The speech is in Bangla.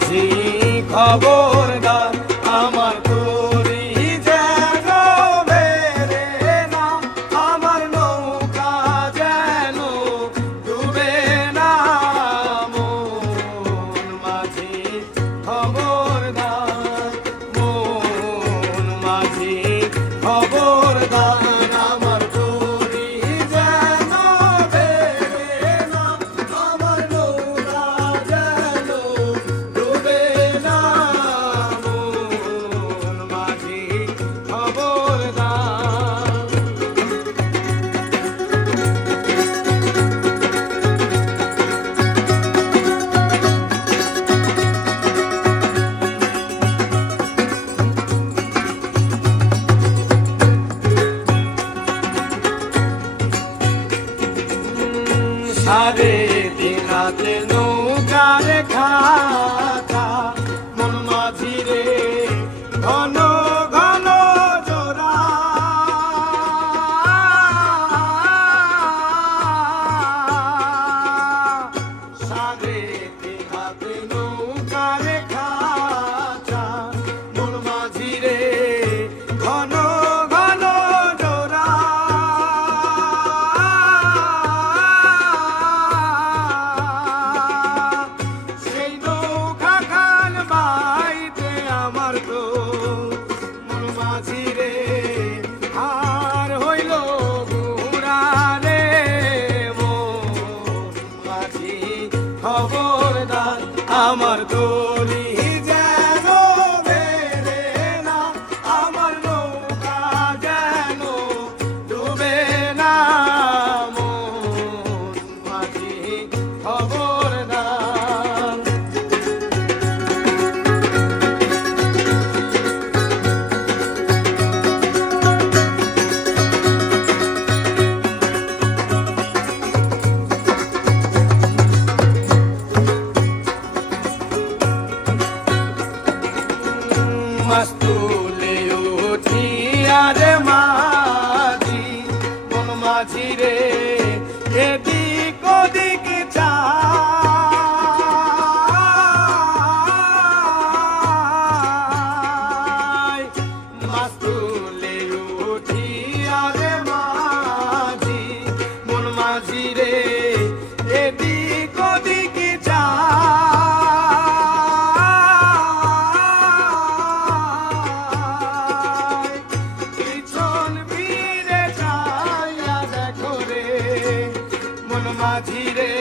মাঝি খবরদার আমার তরি যেন বেরে না, আমার নৌকা যেন ডুবে না। মন মাঝি খবরদার, মন মাঝি খবরদার আমার তরি যেন বেরে না, আমার নৌকা যেন ডুবে না। মন মাঝি খবরদার। সারে দিন রাতে নৌকার খাতা, মন মাঝি রে ঘন ঘন জোড়া। সারে দিন রাতে নৌকার খাতা, মন মাঝি রে ঘন ঘন জোড়া। সেই নৌকা খান বাইতে আমার তো মন মাঝি রে আর হইল গুড়া রে। মন মাঝি খবরদার আমার তরি যেন বেরে না, আমার নৌকা যেন ডুবে না। মন মাঝি খবরদার। মাস্তুলে উঠিয়া রে মাঝি, মন মাঝি রে এদিক ওদিক চায়। মাস্তুলে উঠিয়া রে মাঝি, মন মাঝি রে এদিক ওদিক চায়। পিছন ফিরে যাইয়া দেখো রে মন মাঝি রে